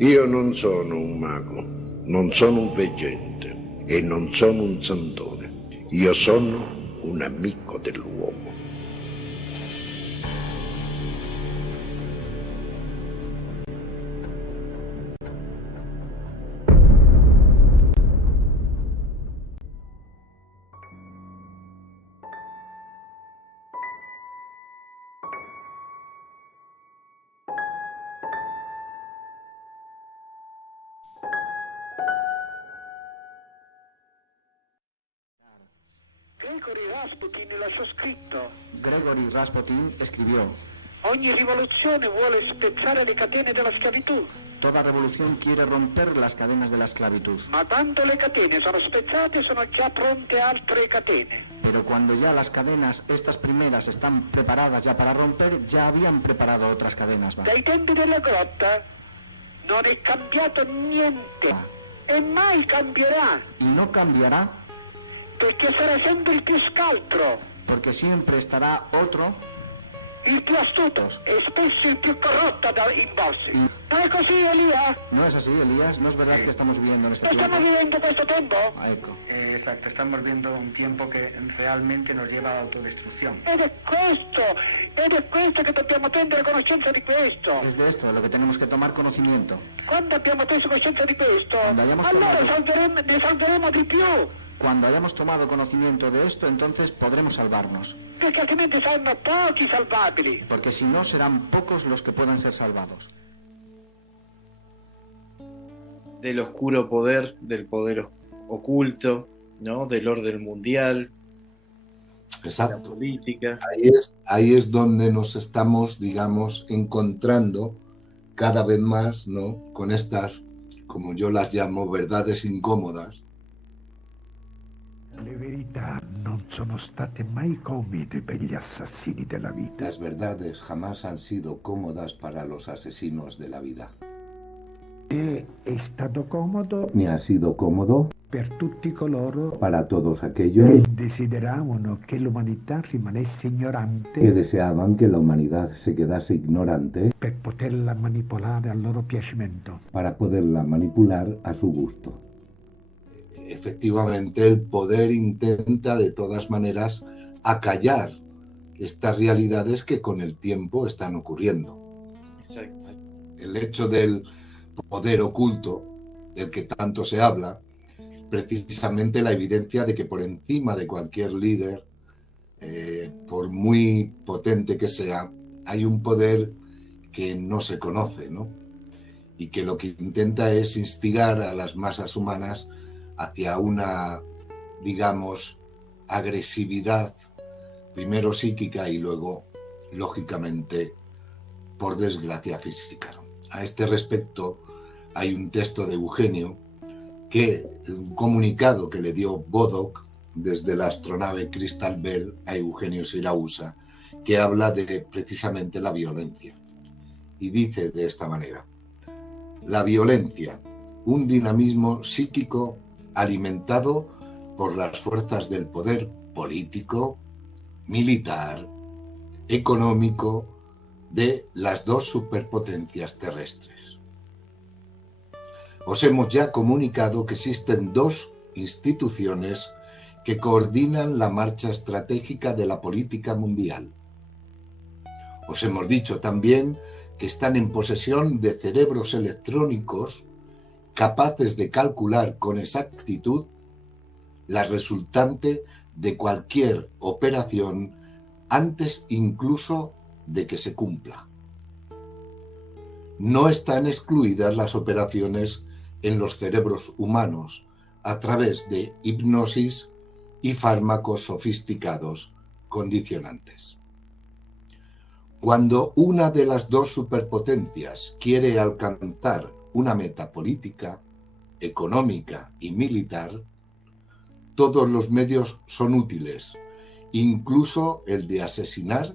Io non sono un mago, non sono un veggente e non sono un santone. Io sono un amico dell'uomo. Gregory Rasputin lasciò scritto: Gregory Rasputin escribió: ogni rivoluzione vuole spezzare le catene della schiavitù. toda revolución quiere romper las cadenas de la esclavitud. Ma quando le catene sono spezzate sono già pronte altre catene. Pero cuando ya las cadenas, estas primeras, están preparadas ya para romper, ya habían preparado otras cadenas. ¿Va? Dai tempi della grotta non è cambiato niente e mai cambierà, Y no cambiará perché sarà sempre il più scaltro, porque siempre estará otro. il più astuto e spesso il più corrotto in borsi. Non è così, Elia? ¿No es así, Elías? ¿No es verdad que estamos viviendo en este tiempo? Stiamo vivendo questo tempo? Ah, ecco. Exacto, estamos viendo un tiempo que realmente nos lleva a la autodestrucción. Ed è questo che dobbiamo prendere conoscenza di questo. Es de esto de lo que tenemos que tomar conocimiento. Quando abbiamo preso coscienza di questo, Quando abbiamo allora tomato- ne salveremo di più, Cuando hayamos tomado conocimiento de esto, entonces podremos salvarnos. perché altrimenti saranno pochi salvabili. Porque si no, serán pocos los que puedan ser salvados. Del oscuro poder, del poder oculto, ¿no? Del orden mundial, la Exacto. política. Ahí es donde nos estamos, digamos, encontrando cada vez más, ¿no? Con estas, como yo las llamo, verdades incómodas. Le verità non sono state mai comode per gli assassini della vita. Las verdades jamás han sido cómodas para los asesinos de la vida. E è stato comodo Ni ha sido cómodo per tutti coloro para todos che aquellos desideravano che l'umanità rimanesse que ignorante deseaban que la humanidad se quedase ignorante per poterla manipolare al loro piacimento. para poderla manipular a su gusto. Efectivamente, el poder intenta de todas maneras acallar estas realidades que con el tiempo están ocurriendo. Exacto. El hecho del poder oculto, del que tanto se habla, precisamente la evidencia de que por encima de cualquier líder, por muy potente que sea, hay un poder que no se conoce, ¿no? Y que lo que intenta es instigar a las masas humanas hacia una, digamos, agresividad, primero psíquica y luego, lógicamente, por desgracia física, ¿no? A este respecto, hay un texto de Eugenio, un comunicado que le dio Bodoc desde la astronave Crystal Bell a Eugenio Sirausa, que habla de precisamente la violencia. Y dice de esta manera: la violencia, un dinamismo psíquico alimentado por las fuerzas del poder político, militar, económico de las dos superpotencias terrestres. Os hemos ya comunicado que existen dos instituciones que coordinan la marcha estratégica de la política mundial. Os hemos dicho también que están en posesión de cerebros electrónicos capaces de calcular con exactitud la resultante de cualquier operación antes incluso de que se cumpla. No están excluidas las operaciones en los cerebros humanos a través de hipnosis y fármacos sofisticados condicionantes. Cuando una de las dos superpotencias quiere alcanzar una meta política, económica y militar, todos los medios son útiles, incluso el de asesinar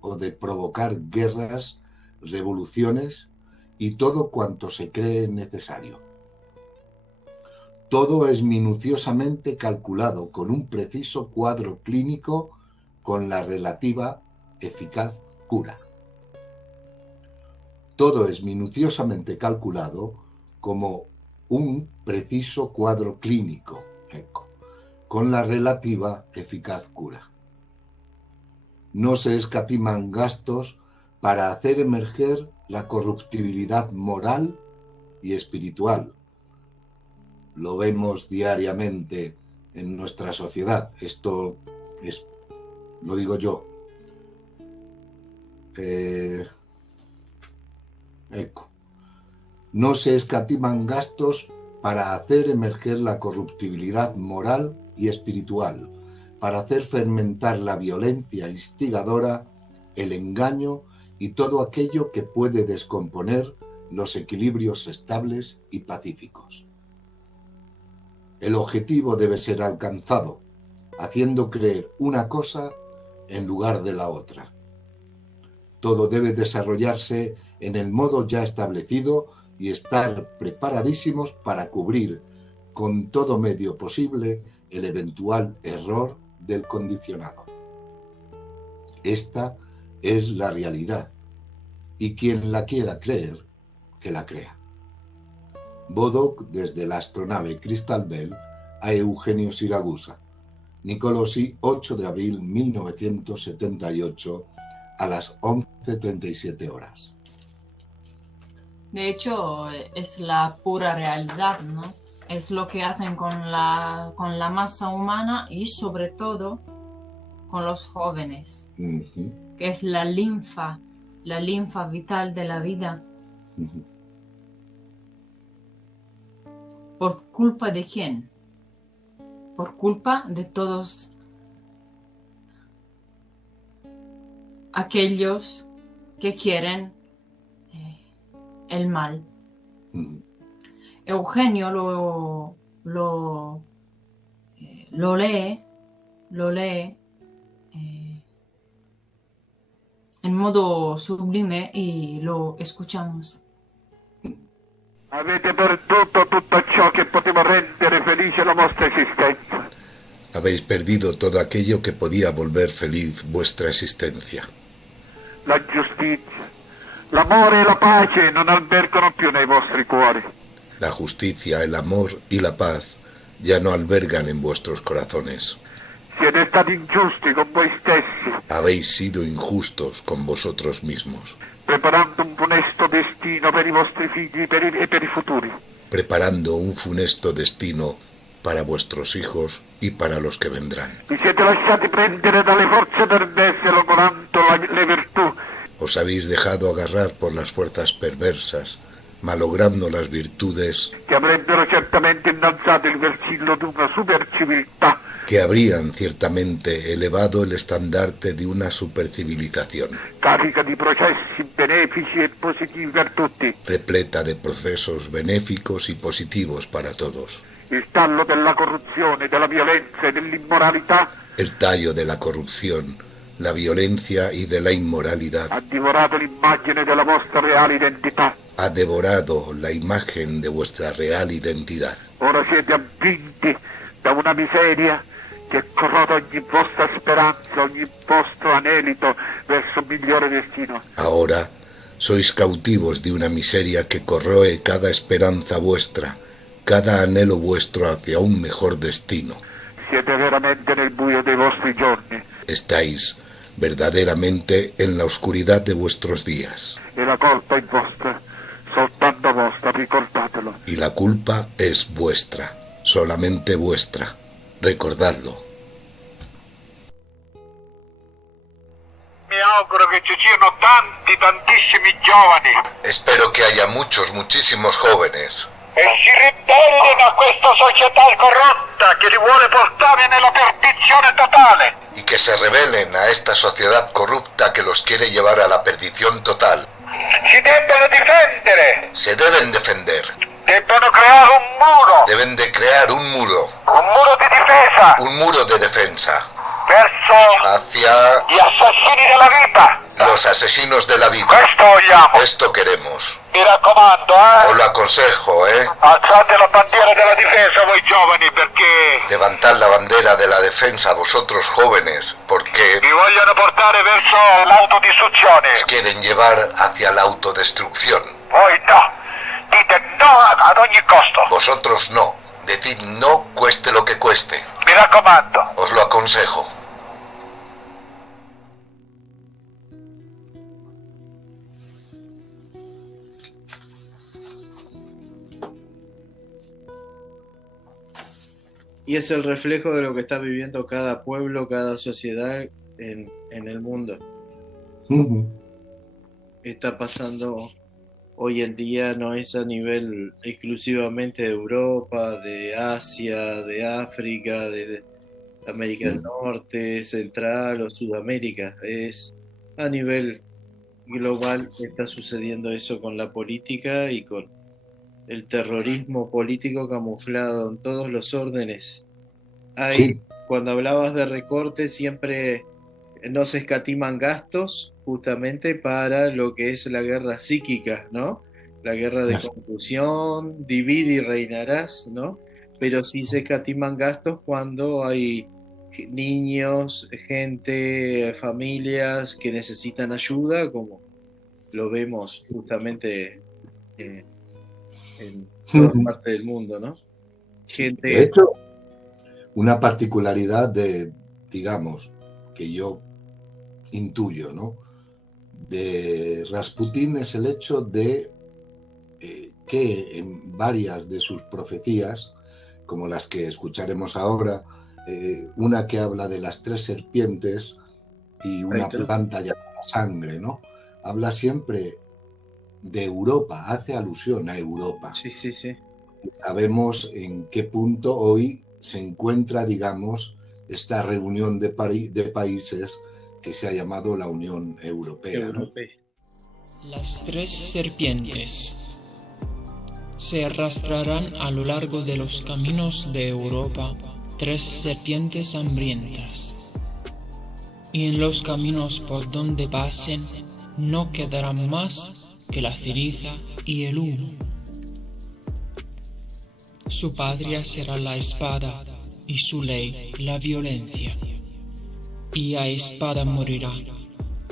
o de provocar guerras, revoluciones y todo cuanto se cree necesario. Todo es minuciosamente calculado con un preciso cuadro clínico con la relativa eficaz cura. Todo es minuciosamente calculado como un preciso cuadro clínico, ecco, con la relativa eficaz cura. No se escatiman gastos para hacer emerger la corruptibilidad moral y espiritual. Lo vemos diariamente en nuestra sociedad. Esto es, lo digo yo. Ecco. No se escatiman gastos para hacer emerger la corruptibilidad moral y espiritual, para hacer fermentar la violencia instigadora, el engaño y todo aquello que puede descomponer los equilibrios estables y pacíficos. El objetivo debe ser alcanzado, haciendo creer una cosa en lugar de la otra. Todo debe desarrollarse en el modo ya establecido y estar preparadísimos para cubrir con todo medio posible el eventual error del condicionado. Esta es la realidad, y quien la quiera creer, que la crea. Bodoc desde la astronave Crystal Bell a Eugenio Siragusa. Nicolosi, 8 de abril 1978, a las 11:37 horas. De hecho, es la pura realidad, ¿no? Es lo que hacen con la masa humana y sobre todo con los jóvenes, que es la linfa vital de la vida. ¿Por culpa de quién? Por culpa de todos aquellos que quieren el mal. Eugenio lo lee en modo sublime y lo escuchamos. Avete perduto tutto ciò che poteva rendere felice la vostra esistenza. Habéis perdido todo aquello que podía volver feliz vuestra existencia. La giustizia, l'amore e la pace non albergano più nei vostri cuori. La justicia, el amor y la paz ya no albergan en vuestros corazones. Siete stati ingiusti con voi stessi, Habéis sido injustos con vosotros mismos, preparando un funesto destino per i vostri figli e per i futuri. preparando un funesto destino para vuestros hijos y para los que vendrán. Vi siete lasciati prendere dalle forze perverse logorando le virtù. Os habéis dejado agarrar por las fuerzas perversas, malogrando las virtudes che avrebbero certamente innalzato il vessillo di una superciviltà. que habrían ciertamente elevado el estandarte de una supercivilización, Carica di processi benefici e positivi per tutti. repleta de procesos benéficos y positivos para todos. Il tallo della corruzione, della violenza e dell'immoralità El tallo de la corrupción, la violencia y de la inmoralidad ha divorato l'immagine della vostra reale identità. ha devorado la imagen de vuestra real identidad. Ora siete avvinti da una miseria che corroda ogni vostra speranza, ogni vostro anelito verso un migliore destino. Ahora sois cautivos de una miseria que corroe cada esperanza vuestra, cada anhelo vuestro hacia un mejor destino. Siete veramente nel buio dei vostri giorni Estáis verdaderamente en la oscuridad de vuestros días, e la colpa è vostra, soltanto vostra, ricordatelo. y la culpa es vuestra, solamente vuestra. Recordadlo. Mi auguro che ci siano tantissimi giovani Espero que haya muchísimos jóvenes e si ribellino a questa società corrotta che li vuole portare nella perdizione totale. y que se rebelen a esta sociedad corrupta que los quiere llevar a la perdición total. Si debbono difendere, Se deben defender, debbono creare un muro deben de crear un muro di difesa de defensa verso hacia gli assassini della vita. los asesinos de la vida. Questo vogliamo. Esto queremos. Mi raccomando, Os lo aconsejo, ¿eh? alzate la bandiera della difesa voi giovani perché Levantad la bandera de la defensa, vosotros jóvenes, porque vi vogliono portare verso l'autodistruzione. os quieren llevar hacia la autodestrucción. Voi no, dite no ad ogni costo. Vosotros no. Decid no cueste lo que cueste. Mi raccomando. Os lo aconsejo. Y es el reflejo de lo que está viviendo cada pueblo, cada sociedad en el mundo. Está pasando hoy en día, no es a nivel exclusivamente de Europa, de Asia, de África, de América del Norte, Central o Sudamérica. Es a nivel global, está sucediendo eso con la política y con el terrorismo político camuflado en todos los órdenes. Sí. Cuando hablabas de recortes, siempre no se escatiman gastos justamente para lo que es la guerra psíquica, ¿no? La guerra de confusión, divide y reinarás, ¿no? Pero sí se escatiman gastos cuando hay niños, gente, familias que necesitan ayuda, como lo vemos justamente en toda parte del mundo, ¿no? Gente... De hecho, una particularidad digamos, que yo intuyo, ¿no? De Rasputín es el hecho de que en varias de sus profecías, como las que escucharemos ahora, una que habla de las 3 serpientes y una planta llamada sangre, ¿no? Habla siempre de Europa, hace alusión a Europa. Sí, sí, sí. Sabemos en qué punto hoy se encuentra, digamos, esta reunión de países que se ha llamado la Unión Europea, ¿no? Las 3 serpientes se arrastrarán a lo largo de los caminos de Europa, 3 serpientes hambrientas, y en los caminos por donde pasen no quedarán más que la ceniza y el humo. Su patria será la espada y su ley la violencia, y a espada morirá,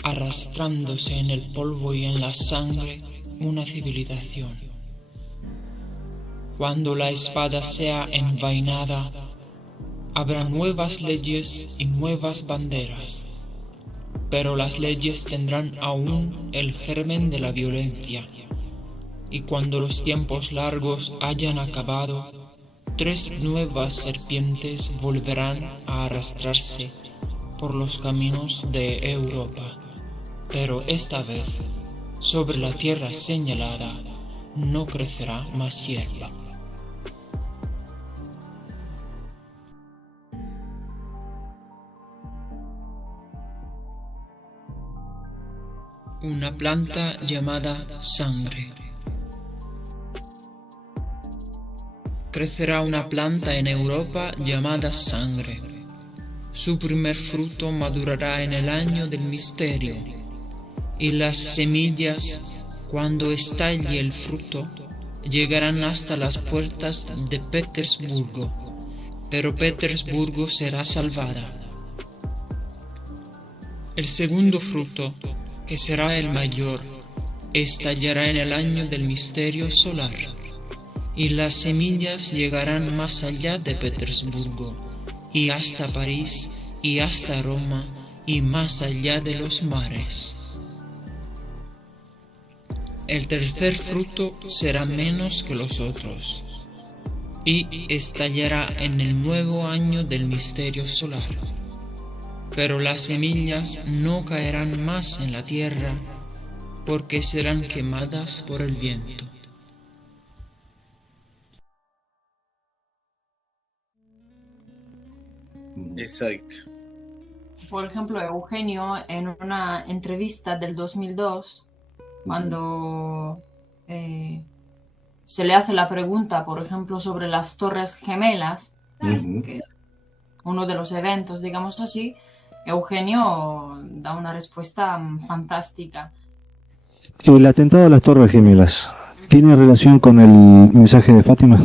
arrastrándose en el polvo y en la sangre una civilización. Cuando la espada sea envainada, habrá nuevas leyes y nuevas banderas, pero las leyes tendrán aún el germen de la violencia, y cuando los tiempos largos hayan acabado, 3 nuevas serpientes volverán a arrastrarse por los caminos de Europa, pero esta vez, sobre la tierra señalada, no crecerá más hierba. Una planta llamada sangre. Crecerá una planta en Europa llamada sangre. Su primer fruto madurará en el año del misterio, y las semillas, cuando estalle el fruto, llegarán hasta las puertas de Petersburgo, pero Petersburgo será salvada. El segundo fruto, que será el mayor, estallará en el año del misterio solar, y las semillas llegarán más allá de Petersburgo, y hasta París, y hasta Roma, y más allá de los mares. El tercer fruto será menos que los otros, y estallará en el nuevo año del misterio solar. Pero las semillas no caerán más en la tierra, porque serán quemadas por el viento. Exacto. Por ejemplo, Eugenio, en una entrevista del 2002, cuando se le hace la pregunta, por ejemplo, sobre las Torres Gemelas, que es uno de los eventos, digamos así, Eugenio da una respuesta fantástica. El atentado a las Torres Gemelas, ¿tiene relación con el mensaje de Fátima?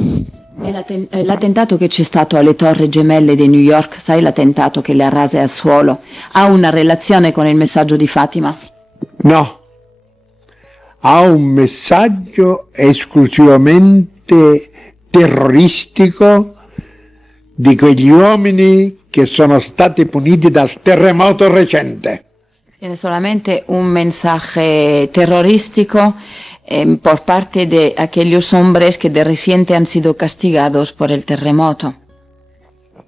L'attentato che c'è stato alle Torri Gemelle di New York, sai l'attentato che le ha rase al suolo, ha una relazione con il messaggio di Fatima? No, ha un messaggio esclusivamente terroristico di quegli uomini che sono stati puniti dal terremoto recente. Tiene solamente un mensaje terrorístico por parte de aquellos hombres que de reciente han sido castigados por el terremoto.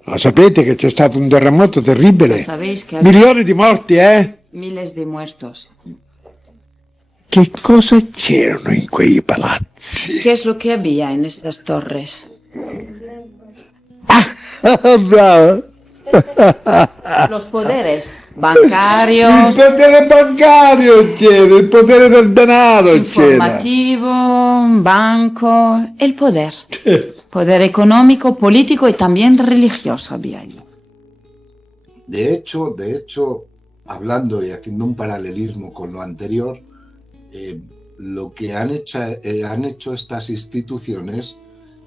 Lo sapete che c'è stato un terremoto terribile? Milioni di morti, Miles de muertos. Che cosa c'erano in quei palazzi? ¿Qué es lo que había en estas torres? Bravo. Los poderes bancarios. Il potere bancario c'era, il potere del denaro informativo, banco, el poder. Poder económico, político y también religioso había allí. De hecho, hablando y haciendo un paralelismo con lo anterior, lo que han hecho estas instituciones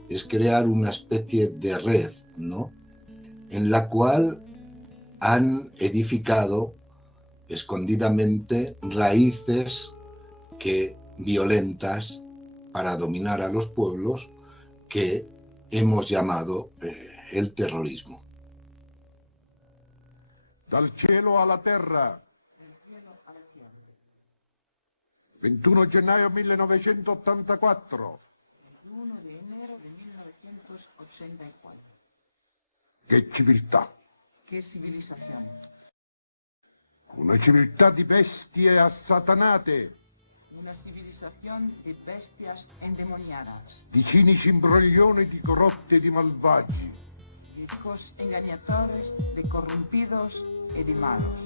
es crear una especie de red, ¿no? En la cual han edificado escondidamente raíces violentas para dominar a los pueblos que hemos llamado el terrorismo. Dal cielo alla terra. 21 gennaio 1984. 21 de enero de 1984. Che civiltà. Che civilizazione. Una civiltà di bestie assatanate. Una civilización de bestias endemoniadas. Di cinici imbroglioni di corrotti e di malvagi. De hijos engañadores, de corrompidos e di malos.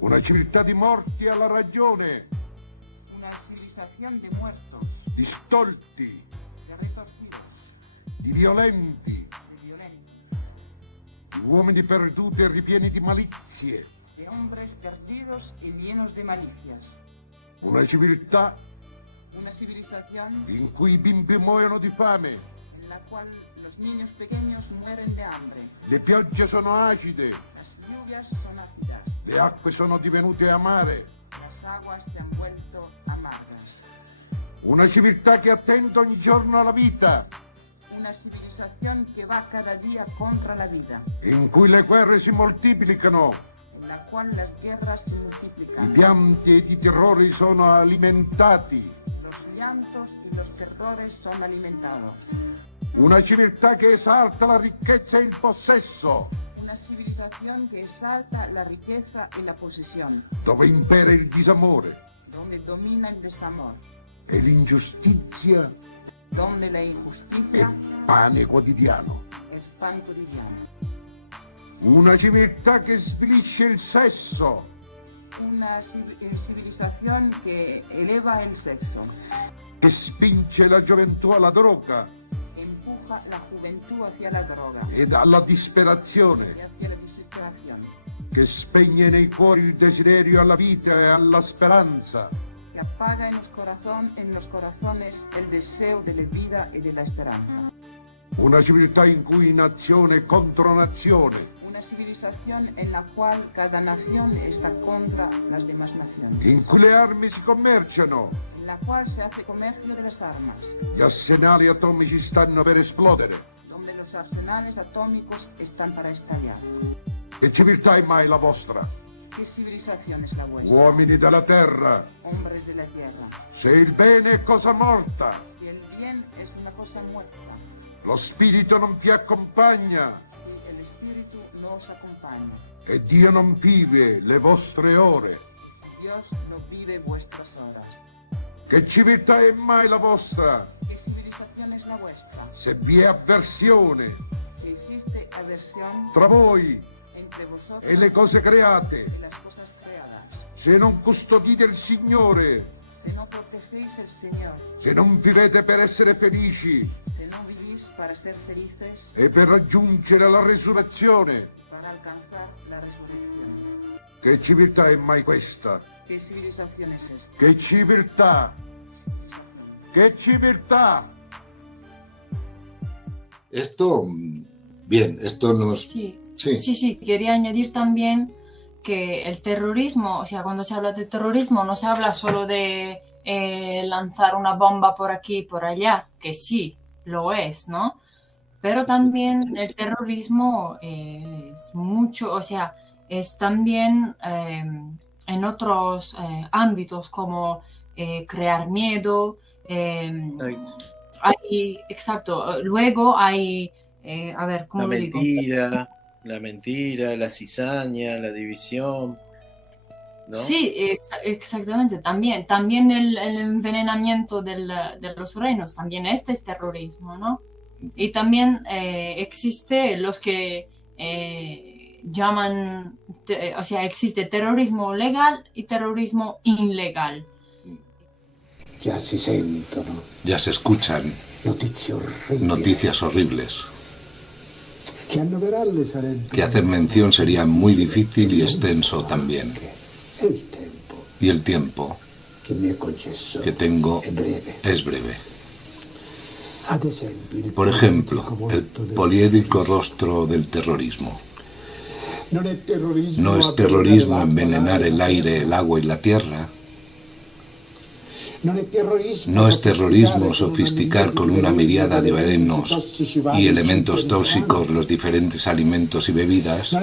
Una civiltà di morti alla ragione. Una civilización de muertos. Di stolti. De retorcidos. Di violenti. Di uomini perduti e ripieni di malizie. De hombres perdidos y llenos de malicias. Una civiltà civilización in cui i bimbi muoiono di fame. En la cual los niños pequeños mueren de hambre. Le piogge sono acide. Las lluvias son ácidas. Le acque sono divenute amare. Las aguas se han vuelto amargas. Una civiltà che attenta ogni giorno alla vita. Una civilización que va cada día contra la vida. In cui le guerre si moltiplicano. En la cual las guerras se multiplican. I pianti ed i terrori sono alimentati. Los llantos y los terrores son alimentados. Una civiltà che esalta la ricchezza e il possesso. Una civilización que exalta la riqueza y la posesión. Dove impera il disamore. Donde domina el desamor. E l'ingiustizia. Donde la injusticia è pane quotidiano. Es pan quotidiano. Una civiltà che svilisce il sesso. Una civilización que eleva el sexo. Che spinge la gioventù alla droga. Empuja la juventud hacia la droga. Ed alla disperazione. Y hacia la desesperación. Che spegne nei cuori il desiderio alla vita e alla speranza. Que apaga en los corazones el deseo de la vida y de la esperanza. Una civiltà in cui nazione contro nazione. Una civilización en la cual cada nación está contra las demás naciones. In cui le armi si commerciano. En la cual se hace comercio de las armas. Gli arsenali atomici stanno per esplodere. Donde los arsenales atómicos están para estallar. Che civiltà è mai la vostra? ¿Qué civilización es la vuestra? Uomini della terra. Hombres de la tierra. Se il bene è cosa morta. Si el bien es una cosa muerta. Lo spirito non vi accompagna. Si el espíritu no os acompaña. E Dio non vive le vostre ore. Dios no vive vuestras horas. Che civiltà è mai la vostra? ¿Qué civilización es la vuestra? Se vi è avversione. Si existe aversión tra voi entre vosotros e le cose create. y las cosas creadas. Se non custodite il Signore. Se no protegéis el Señor. Se non vivete per essere felici. Se no vivís para ser felices. E per raggiungere la resurrezione. Para alcanzar la resurrección. Che civiltà è mai questa? Che civilizazione è esta? Che civiltà? Che civiltà? Esto, bien, esto nos... Sí. Sí, quería añadir también que el terrorismo, o sea, cuando se habla de terrorismo no se habla solo de lanzar una bomba por aquí y por allá, que sí, lo es, ¿no? Pero también el terrorismo es mucho, o sea, es también en otros ámbitos como crear miedo. Exacto. Luego hay, a ver, ¿cómo lo digo? La mentira, la cizaña, la división, ¿no? Sí, exactamente. También el envenenamiento de los reinos, también este es terrorismo, ¿no? Y también existe los que llaman, o sea, existe terrorismo legal y terrorismo ilegal. Ya si sentono. Ya se escuchan noticias horribles. Que hacer mención sería muy difícil y extenso también. Y el tiempo que tengo es breve. Por ejemplo, el poliédrico rostro del terrorismo. No es terrorismo envenenar el aire, el agua y la tierra. No es terrorismo sofisticar con una miríada de venenos y elementos tóxicos los diferentes alimentos y bebidas.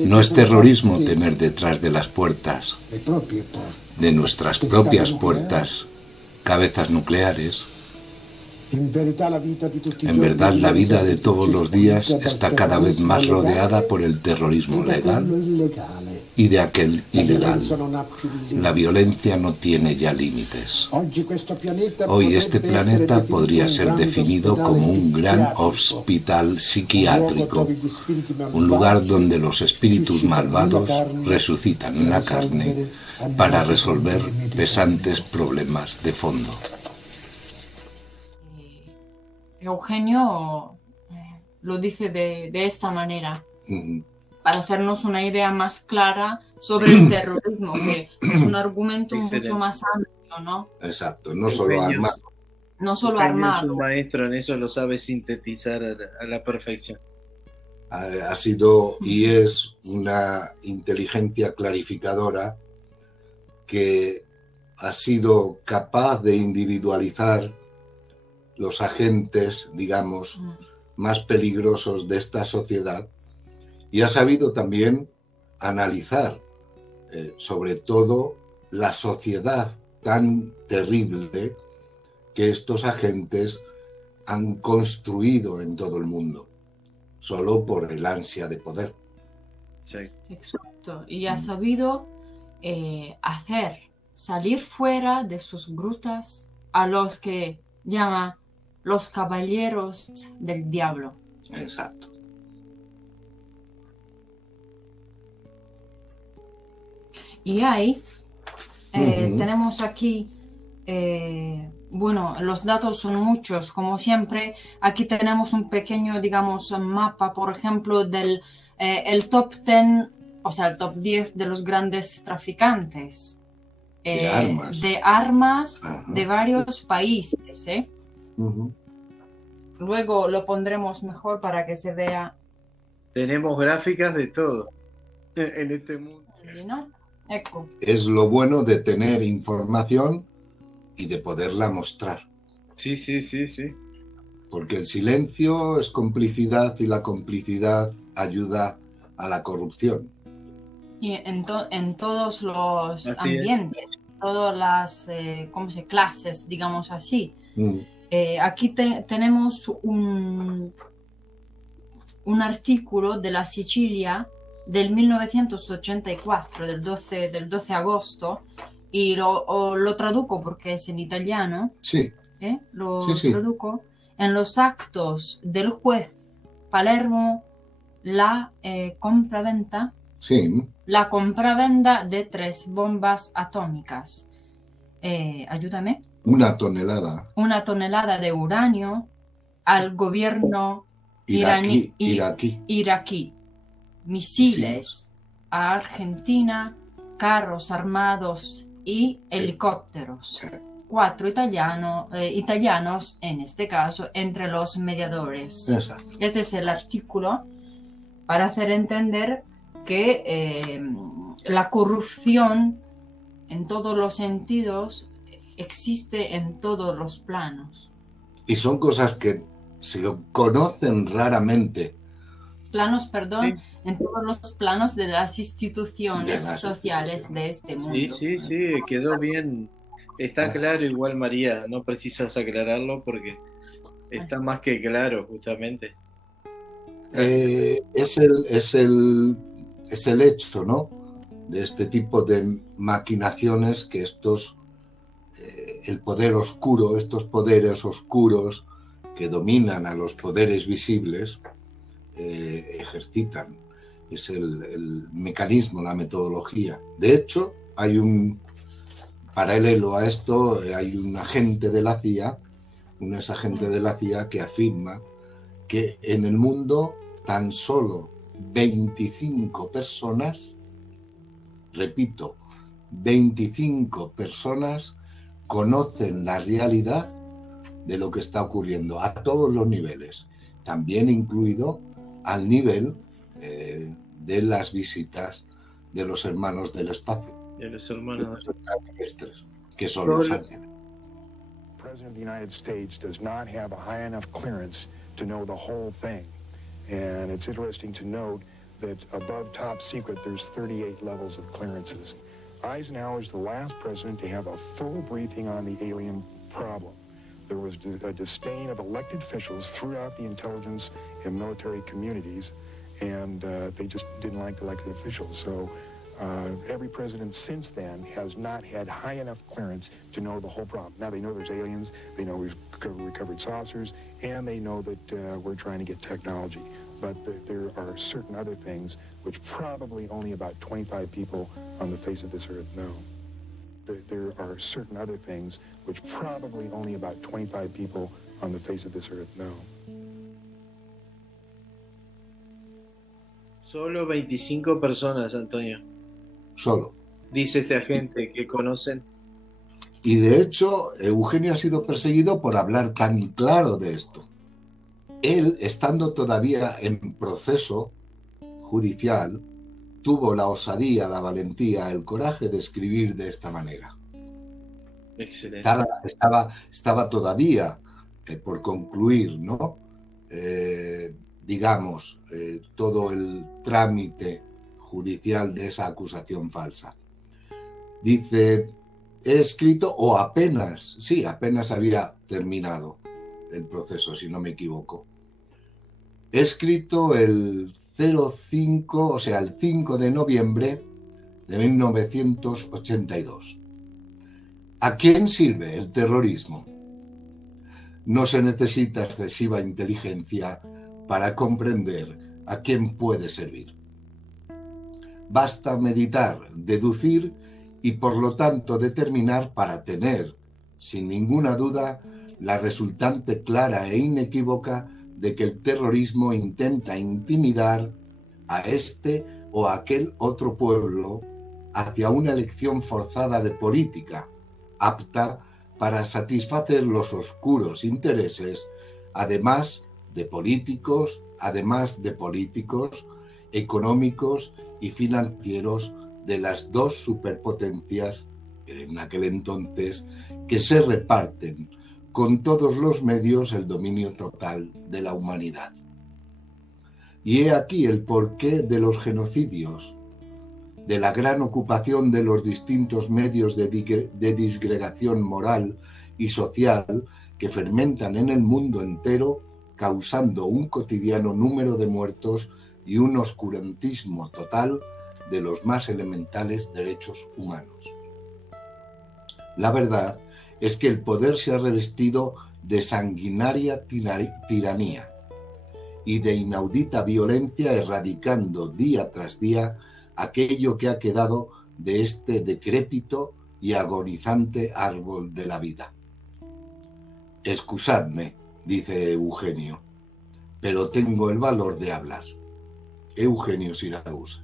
No es terrorismo tener detrás de las puertas, de nuestras propias puertas, cabezas nucleares. En verdad, la vida de todos los días está cada vez más rodeada por el terrorismo legal y de aquel ilegal. La violencia no tiene ya límites. Hoy este planeta podría ser definido como un gran hospital psiquiátrico, un lugar donde los espíritus malvados resucitan en la carne para resolver pesantes problemas de fondo. Eugenio lo dice de esta manera, para hacernos una idea más clara sobre el terrorismo, que es un argumento mucho más amplio, ¿no? Exacto, no solo armado. No solo armado. Un maestro en eso lo sabe sintetizar a la perfección. Ha sido y es una inteligencia clarificadora que ha sido capaz de individualizar los agentes, digamos, más peligrosos de esta sociedad y ha sabido también analizar, sobre todo, la sociedad tan terrible que estos agentes han construido en todo el mundo, solo por el ansia de poder. Sí. Exacto, y ha sabido hacer salir fuera de sus grutas a los que llama los caballeros del diablo. Exacto. Y ahí tenemos aquí, bueno, los datos son muchos, como siempre. Aquí tenemos un pequeño, digamos, mapa, por ejemplo, del el top 10, o sea, el top 10 de los grandes traficantes de armas de varios países, ¿eh? Luego lo pondremos mejor para que se vea. Tenemos gráficas de todo en este mundo. ¿No? Eco. Es lo bueno de tener información y de poderla mostrar. Sí. Porque el silencio es complicidad y la complicidad ayuda a la corrupción. Y en todos los ambientes, todas las clases, digamos así. Aquí tenemos un artículo de la Sicilia del 1984, del 12 de agosto, y lo traduzco porque es en italiano. Sí. Traduco. En los actos del juez Palermo, la compraventa. Sí. La compravenda de 3 bombas atómicas. Ayúdame. Una tonelada de uranio al gobierno iraquí. Misiles a Argentina carros armados y helicópteros. 4 italianos, en este caso, entre los mediadores. Exacto. Este es el artículo para hacer entender que la corrupción en todos los sentidos existe en todos los planos. Y son cosas que se conocen raramente. Planos, perdón, Sí. en todos los planos de las instituciones sociales de este mundo. Sí, quedó bien. Está claro igual, María, no precisas aclararlo porque está más que claro, justamente. Es el hecho, ¿no?, de este tipo de maquinaciones que el poder oscuro, estos poderes oscuros que dominan a los poderes visibles, ejercitan. Es el mecanismo, la metodología. De hecho, hay un paralelo a esto, hay un agente de la CIA, un exagente de la CIA que afirma que en el mundo tan solo 25 personas, repito, 25 personas conocen la realidad de lo que está ocurriendo a todos los niveles, también incluido al nivel de las visitas de los hermanos del espacio, De los hermanos extraterrestres, que son los ángeles. The President of the United States does not have a high enough clearance to know the whole thing. And it's interesting to note that above top secret, there's 38 levels of clearances. Eisenhower is the last president to have a full briefing on the alien problem. There was a disdain of elected officials throughout the intelligence and military communities, and they just didn't like the elected officials. So every president since then has not had high enough clearance to know the whole problem. Now they know there's aliens, they know we've recovered saucers, and they know that we're trying to get technology. But there are certain other things which probably only about 25 people on the face of this earth know. There are certain other things which probably only about 25 people on the face of this earth know. Solo 25 personas, Antonio. Solo. Dice este agente que conocen. Y de hecho, Eugenio ha sido perseguido por hablar tan claro de esto. Él, estando todavía en proceso judicial, tuvo la osadía, la valentía, el coraje de escribir de esta manera. Excelente. Estaba todavía por concluir, ¿no? Todo el trámite judicial de esa acusación falsa. Dice, he escrito, o apenas había terminado el proceso, si no me equivoco. He escrito el 5 de noviembre de 1982. ¿A quién sirve el terrorismo? No se necesita excesiva inteligencia para comprender a quién puede servir. Basta meditar, deducir y por lo tanto determinar para tener, sin ninguna duda, la resultante clara e inequívoca de que el terrorismo intenta intimidar a este o a aquel otro pueblo hacia una elección forzada de política, apta para satisfacer los oscuros intereses, además de políticos, económicos y financieros de las dos superpotencias en aquel entonces que se reparten con todos los medios el dominio total de la humanidad. Y he aquí el porqué de los genocidios, de la gran ocupación de los distintos medios de disgregación moral y social que fermentan en el mundo entero, causando un cotidiano número de muertos y un oscurantismo total de los más elementales derechos humanos. La verdad es que el poder se ha revestido de sanguinaria tiranía y de inaudita violencia, erradicando día tras día aquello que ha quedado de este decrépito y agonizante árbol de la vida. Excusadme, dice Eugenio, pero tengo el valor de hablar. Eugenio Siracusa.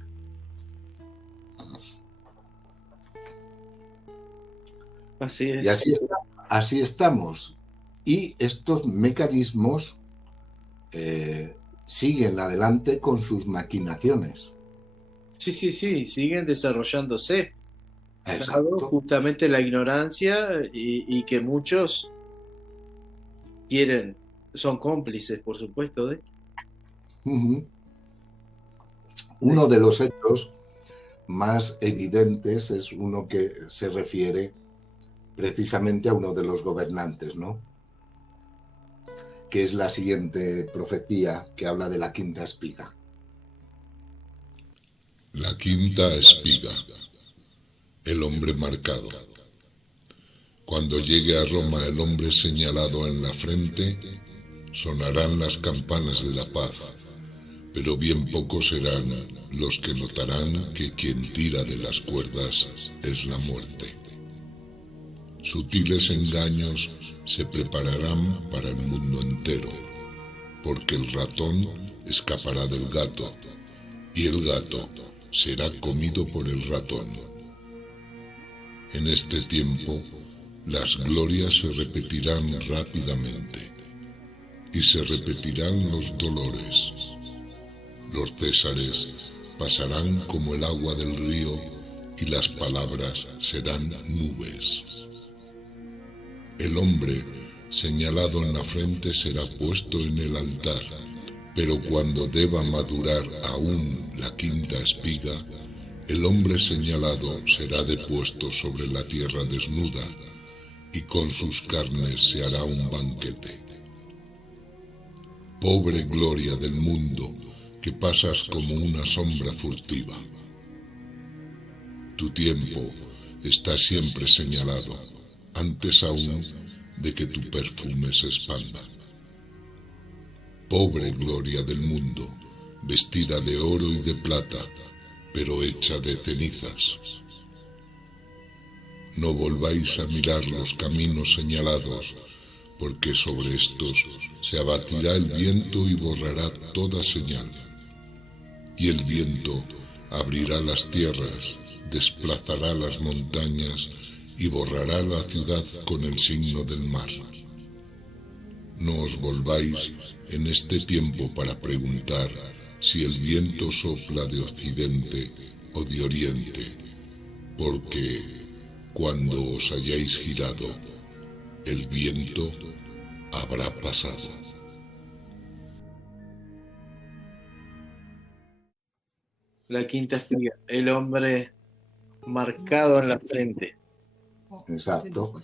Así es. Y así estamos. Y estos mecanismos siguen adelante con sus maquinaciones. Sí, siguen desarrollándose. Exacto. Dado justamente la ignorancia y que muchos son cómplices, por supuesto, de. Uno de los hechos más evidentes es uno que se refiere precisamente a uno de los gobernantes, ¿no? Que es la siguiente profecía que habla de la quinta espiga. La quinta espiga, el hombre marcado. Cuando llegue a Roma el hombre señalado en la frente, sonarán las campanas de la paz, pero bien pocos serán los que notarán que quien tira de las cuerdas es la muerte. Sutiles engaños se prepararán para el mundo entero, porque el ratón escapará del gato, y el gato será comido por el ratón. En este tiempo, las glorias se repetirán rápidamente, y se repetirán los dolores. Los césares pasarán como el agua del río, y las palabras serán nubes. El hombre señalado en la frente será puesto en el altar, pero cuando deba madurar aún la quinta espiga, el hombre señalado será depuesto sobre la tierra desnuda, y con sus carnes se hará un banquete. Pobre gloria del mundo, que pasas como una sombra furtiva. Tu tiempo está siempre señalado, antes aún de que tu perfume se expanda. Pobre gloria del mundo, vestida de oro y de plata, pero hecha de cenizas. No volváis a mirar los caminos señalados, porque sobre estos se abatirá el viento y borrará toda señal. Y el viento abrirá las tierras, desplazará las montañas y borrará la ciudad con el signo del mar. No os volváis en este tiempo para preguntar si el viento sopla de occidente o de oriente, porque cuando os hayáis girado, el viento habrá pasado. La quinta espiga, el hombre marcado en la frente. Exacto.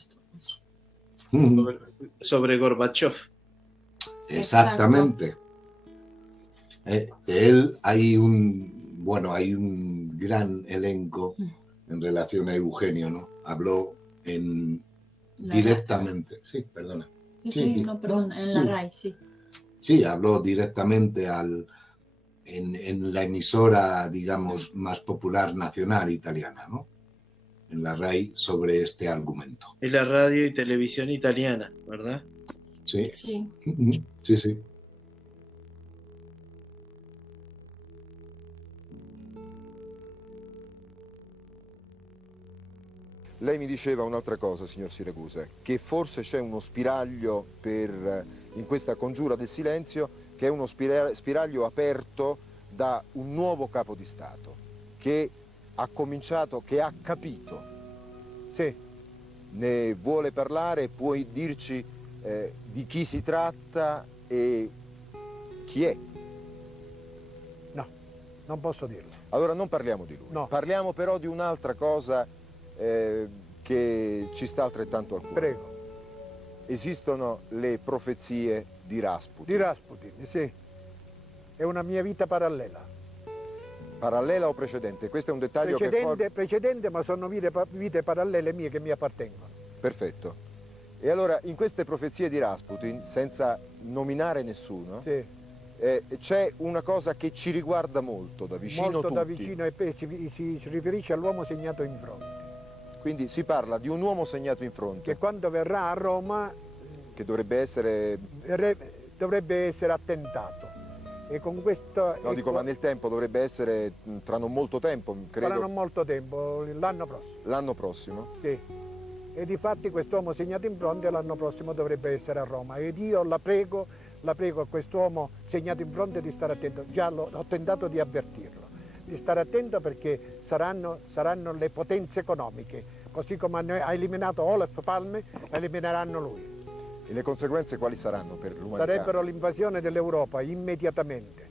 Sobre Gorbachev. Exactamente. De él hay un gran elenco en relación a Eugenio, ¿no? Habló directamente. Sí, perdona. En la RAI, sí. Sí, habló directamente en la emisora, digamos, más popular nacional italiana, ¿no? En la RAI sobre este argumento. En la radio y televisión italiana, ¿verdad? Sí. Sí. Sí. Lei mi diceva un'altra cosa, signor Siracusa, che forse c'è uno spiraglio in questa congiura del silenzio, che è uno spiraglio aperto da un nuovo capo di Stato, che ha cominciato, che ha capito. Sì. Ne vuole parlare? Puoi dirci di chi si tratta e chi è? No, non posso dirlo. Allora non parliamo di lui. No. Parliamo però di un'altra cosa che ci sta altrettanto al cuore. Prego. Esistono le profezie di Rasputin. Di Rasputin, sì. È una mia vita parallela. Parallela o precedente? Questo è un dettaglio precedente, ma sono vite parallele mie che mi appartengono. Perfetto. E allora, in queste profezie di Rasputin, senza nominare nessuno, sì, c'è una cosa che ci riguarda molto, da vicino molto tutti. Da vicino, e si riferisce all'uomo segnato in fronte. Quindi si parla di un uomo segnato in fronte. Che quando verrà a Roma... Che dovrebbe essere attentato. E con questo... No, dico, ma nel tempo dovrebbe essere tra non molto tempo, credo. Tra non molto tempo, l'anno prossimo. L'anno prossimo? Sì. E difatti quest'uomo segnato in fronte l'anno prossimo dovrebbe essere a Roma. Ed io la prego a quest'uomo segnato in fronte di stare attento. Già ho tentato di avvertirlo, di stare attento perché saranno le potenze economiche. Così come ha eliminato Olof Palme, elimineranno lui. E le conseguenze quali saranno per l'umanità? Sarebbero l'invasione dell'Europa immediatamente,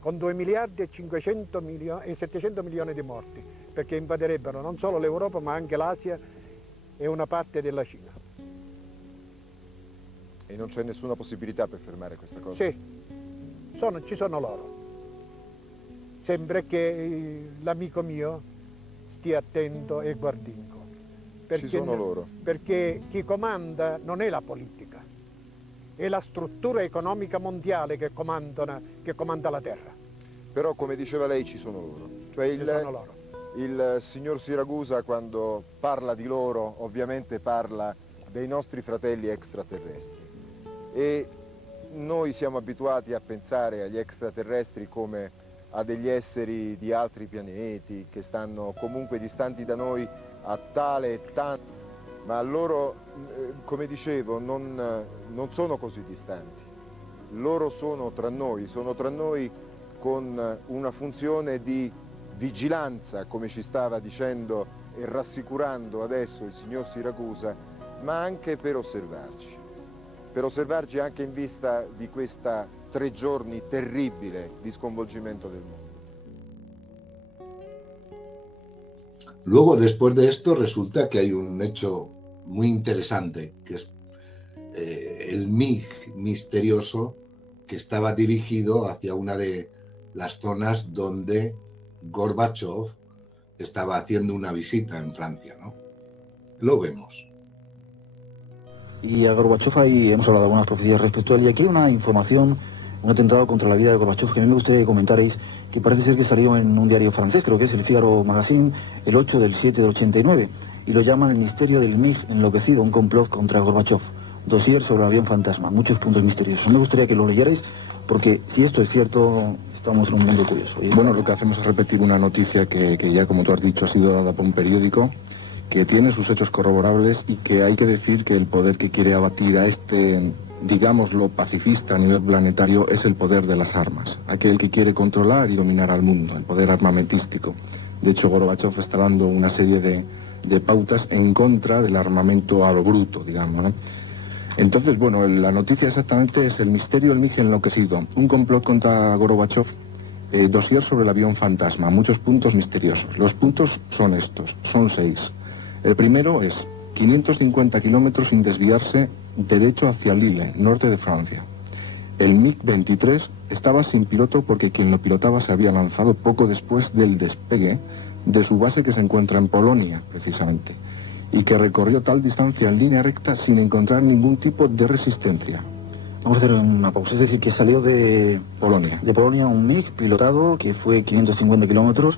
con 2 miliardi e 700 milioni di morti, perché invaderebbero non solo l'Europa ma anche l'Asia e una parte della Cina. E non c'è nessuna possibilità per fermare questa cosa? Sì, ci sono loro. Sempre che l'amico mio stia attento e guardingo. Ci sono loro. Perché chi comanda non è la politica, è la struttura economica mondiale che comanda la terra. Però, come diceva lei, ci sono loro. Cioè sono loro. Il signor Siragusa, quando parla di loro, ovviamente parla dei nostri fratelli extraterrestri. E noi siamo abituati a pensare agli extraterrestri come a degli esseri di altri pianeti che stanno comunque distanti da noi a tale e tanto, ma loro, come dicevo, non sono così distanti. Loro sono tra noi con una funzione di vigilanza, come ci stava dicendo e rassicurando adesso il signor Siragusa, ma anche per osservarci anche in vista di questa 3 giorni terribile di sconvolgimento del mondo. Luego, después de esto, resulta que hay un hecho muy interesante, que es el MiG misterioso que estaba dirigido hacia una de las zonas donde Gorbachov estaba haciendo una visita en Francia, ¿no? Lo vemos. Y a Gorbachov ahí hemos hablado de algunas profecías respecto a él. Y aquí hay una información, un atentado contra la vida de Gorbachov que a mí me gustaría que comentarais, que parece ser que salió en un diario francés, creo que es el Figaro Magazine, el 8 del 7 del 89, y lo llaman el misterio del MiG enloquecido, un complot contra Gorbachov. Dossier sobre el avión fantasma, muchos puntos misteriosos. Me gustaría que lo leyerais, porque si esto es cierto, estamos en un mundo curioso. Y bueno, lo que hacemos es repetir una noticia que ya, como tú has dicho, ha sido dada por un periódico, que tiene sus hechos corroborables y que hay que decir que el poder que quiere abatir a este, digámoslo, pacifista a nivel planetario es el poder de las armas, aquel que quiere controlar y dominar al mundo, el poder armamentístico. De hecho, Gorbachov está dando una serie de pautas en contra del armamento a lo bruto, digamos, ¿no? Entonces, bueno, la noticia exactamente es el misterio del MiG enloquecido, un complot contra Gorbachov, dossier sobre el avión fantasma, muchos puntos misteriosos. Los puntos son estos, son 6. El primero es 550 kilómetros sin desviarse derecho hacia Lille, norte de Francia. El MiG-23 estaba sin piloto porque quien lo pilotaba se había lanzado poco después del despegue de su base que se encuentra en Polonia, precisamente, y que recorrió tal distancia en línea recta sin encontrar ningún tipo de resistencia. Vamos a hacer una pausa, es decir, que salió de Polonia. De Polonia un MiG pilotado que fue 550 kilómetros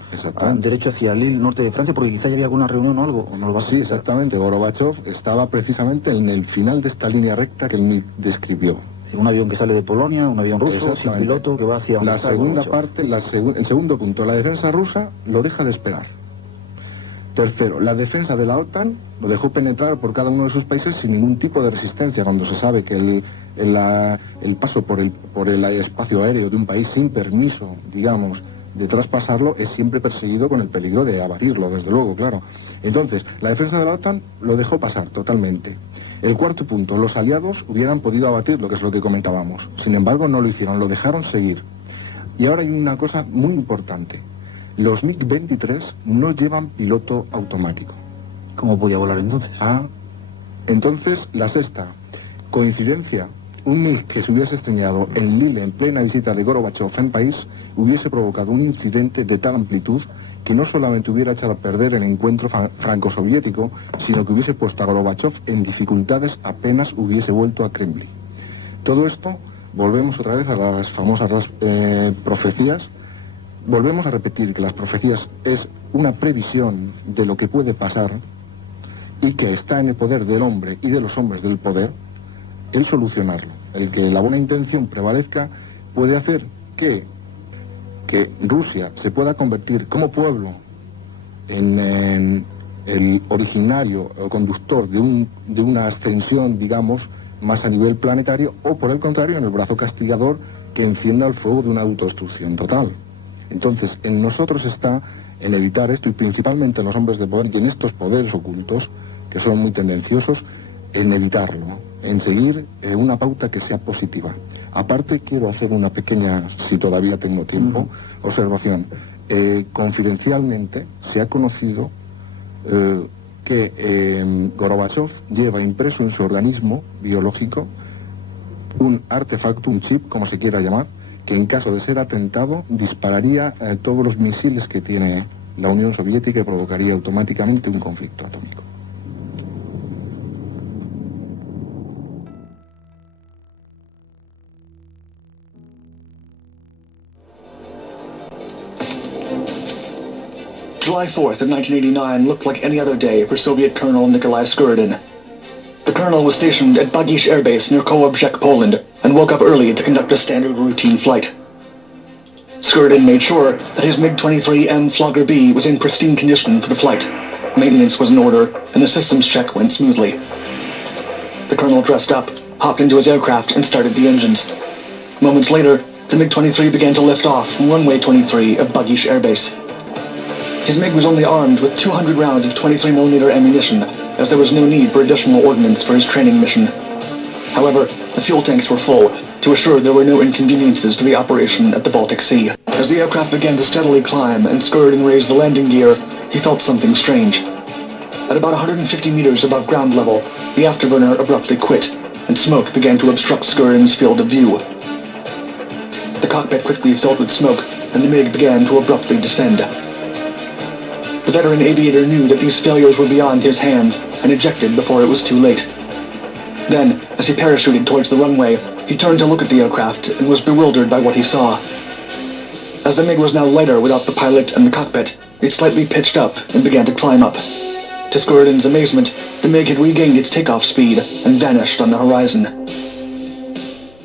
derecho hacia Lille, norte de Francia, porque quizá ya había alguna reunión o algo, ¿o no lo vas a Sí, exactamente. Gorbachov estaba precisamente en el final de esta línea recta que el MiG describió. Un avión que sale de Polonia, un avión ruso, sin piloto, que va hacia... La segunda parte, el segundo punto, la defensa rusa lo deja de esperar. Tercero, la defensa de la OTAN lo dejó penetrar por cada uno de sus países sin ningún tipo de resistencia, cuando se sabe que el paso por el espacio aéreo de un país sin permiso, digamos, de traspasarlo, es siempre perseguido con el peligro de abatirlo, desde luego, claro. Entonces, la defensa de la OTAN lo dejó pasar totalmente. El cuarto punto, los aliados hubieran podido abatirlo, que es lo que comentábamos. Sin embargo, no lo hicieron, lo dejaron seguir. Y ahora hay una cosa muy importante. Los MiG-23 no llevan piloto automático. ¿Cómo podía volar entonces? Entonces, la sexta. Coincidencia. Un MiG que se hubiese estrellado en Lille en plena visita de Gorbachov en París hubiese provocado un incidente de tal amplitud que no solamente hubiera echado a perder el encuentro franco-soviético, sino que hubiese puesto a Gorbachov en dificultades apenas hubiese vuelto a Kremlin. Todo esto, volvemos otra vez a las famosas profecías. Volvemos a repetir que las profecías es una previsión de lo que puede pasar y que está en el poder del hombre y de los hombres del poder el solucionarlo. El que la buena intención prevalezca puede hacer que Rusia se pueda convertir como pueblo en el originario o conductor de una ascensión, digamos, más a nivel planetario, o por el contrario, en el brazo castigador que encienda el fuego de una autodestrucción total. Entonces, en nosotros está en evitar esto, y principalmente en los hombres de poder y en estos poderes ocultos, que son muy tendenciosos, en evitarlo, ¿no? En seguir una pauta que sea positiva. Aparte, quiero hacer una pequeña, si todavía tengo tiempo, observación. Confidencialmente se ha conocido que Gorbachev lleva impreso en su organismo biológico un artefacto, un chip, como se quiera llamar, que en caso de ser atentado dispararía todos los misiles que tiene la Unión Soviética y provocaría automáticamente un conflicto atómico. July 4th of 1989 looked like any other day for Soviet Colonel Nikolai Skuridin. The colonel was stationed at Bagish Air Base near Kołobrzeg, Poland, and woke up early to conduct a standard routine flight. Skuridin made sure that his MiG-23M Flogger B was in pristine condition for the flight. Maintenance was in order, and the systems check went smoothly. The colonel dressed up, hopped into his aircraft, and started the engines. Moments later, the MiG-23 began to lift off from runway 23 of Bagish Air Base. His MiG was only armed with 200 rounds of 23mm ammunition, as there was no need for additional ordnance for his training mission. However, the fuel tanks were full, to assure there were no inconveniences to the operation at the Baltic Sea. As the aircraft began to steadily climb and Skuridin raised the landing gear, he felt something strange. At about 150 meters above ground level, the afterburner abruptly quit, and smoke began to obstruct Skuridin's field of view. The cockpit quickly filled with smoke, and the MiG began to abruptly descend. The veteran aviator knew that these failures were beyond his hands and ejected before it was too late. Then, as he parachuted towards the runway, he turned to look at the aircraft and was bewildered by what he saw. As the MiG was now lighter without the pilot and the cockpit, it slightly pitched up and began to climb up. To Skuridin's amazement, the MiG had regained its takeoff speed and vanished on the horizon.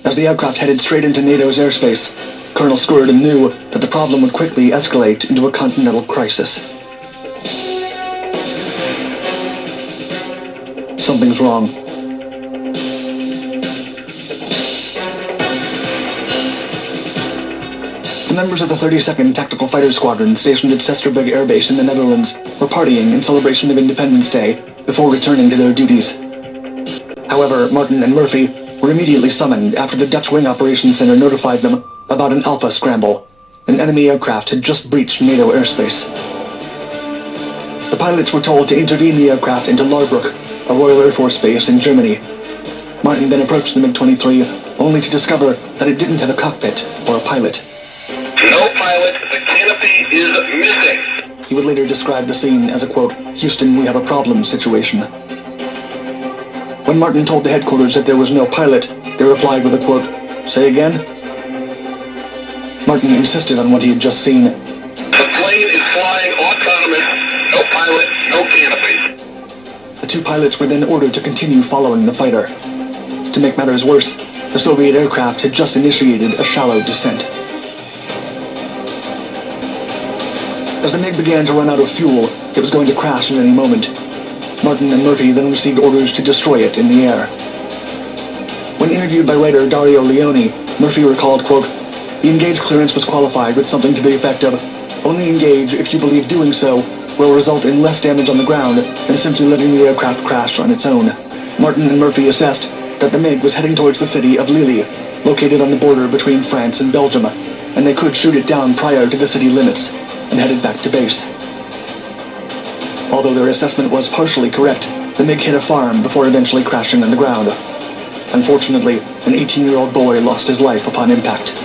As the aircraft headed straight into NATO's airspace, Colonel Skuridin knew that the problem would quickly escalate into a continental crisis. Something's wrong. The members of the 32nd Tactical Fighter Squadron stationed at Sesterberg Air Base in the Netherlands were partying in celebration of Independence Day before returning to their duties. However, Martin and Murphy were immediately summoned after the Dutch Wing Operations Center notified them about an Alpha scramble. An enemy aircraft had just breached NATO airspace. The pilots were told to intervene the aircraft into Larbruck, a Royal Air Force base in Germany. Martin then approached the MiG-23, only to discover that it didn't have a cockpit or a pilot. No pilot, the canopy is missing. He would later describe the scene as a, quote, "Houston, we have a problem" situation. When Martin told the headquarters that there was no pilot, they replied with a, quote, "Say again?" Martin insisted on what he had just seen. The plane is flying autonomous, no pilot, no canopy. The two pilots were then ordered to continue following the fighter. To make matters worse, the Soviet aircraft had just initiated a shallow descent. As the MiG began to run out of fuel, it was going to crash at any moment. Martin and Murphy then received orders to destroy it in the air. When interviewed by writer Dario Leone, Murphy recalled, quote, "The engage clearance was qualified with something to the effect of, only engage if you believe doing so will result in less damage on the ground than simply letting the aircraft crash on its own." Martin and Murphy assessed that the MiG was heading towards the city of Lille, located on the border between France and Belgium, and they could shoot it down prior to the city limits, and headed back to base. Although their assessment was partially correct, the MiG hit a farm before eventually crashing on the ground. Unfortunately, an 18-year-old boy lost his life upon impact.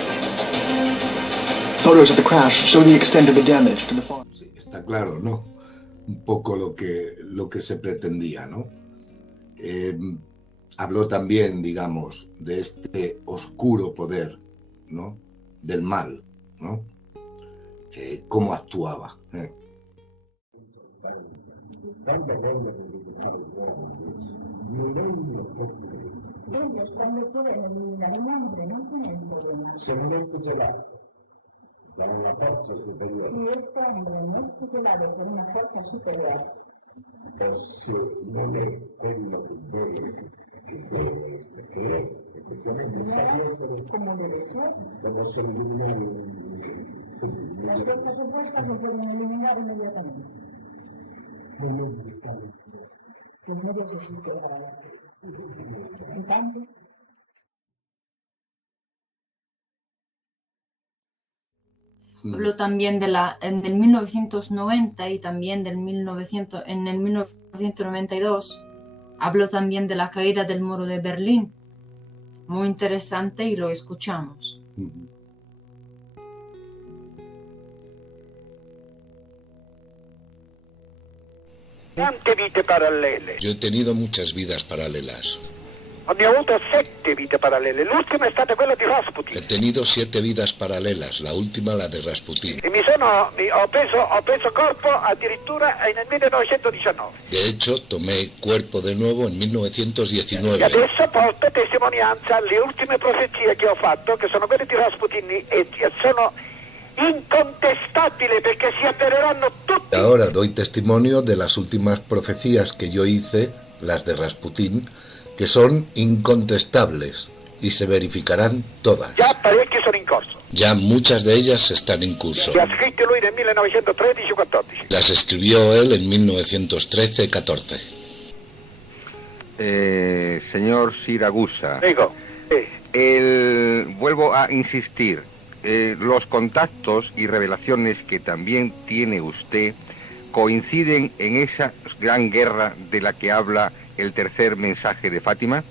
Photos of the crash show the extent of the damage to the farm. Está claro, ¿no? Un poco lo que se pretendía, ¿no? Habló también, digamos, de este oscuro poder, ¿no? Del mal, ¿no? Cómo actuaba. Ellos, cuando pueden eliminar un hombre, no tienen problema. Y este hombre no es tutelado por una fuerza superior. se non è quello che deve essere, che è effettivamente il essere come deve essere, lo possono eliminare. L'aspetto proposto lo devono eliminare immediatamente. Che il medio che si spiega la intanto. Hablo también del 1990 y también en el 1992. Hablo también de la caída del muro de Berlín. Muy interesante y lo escuchamos. Tante vite parallele. Yo he tenido muchas vidas paralelas. Ne ho avuto 7 vite parallele. L'ultima è stata quella di Rasputin. He tenido 7 vidas paralelas, la última la de Rasputin. E ho preso corpo addirittura nel 1919. De hecho, tomé cuerpo de nuevo en 1919. E adesso porto testimonianza alle ultime profezie che ho fatto, che sono quelle di Rasputin, e sono incontestabili perché si avvereranno tutti. Ahora doy testimonio de las últimas profecías que yo hice, las de Rasputin, que son incontestables y se verificarán todas. Già parecchie sono in corso. Ya muchas de ellas están en curso. Le ha scritte lui nel 1913-14. Las escribió él en 1913-14. Señor Siragusa, Digo, vuelvo a insistir, los contactos y revelaciones que también tiene usted coinciden en esa gran guerra de la que habla el tercer mensaje de Fátima.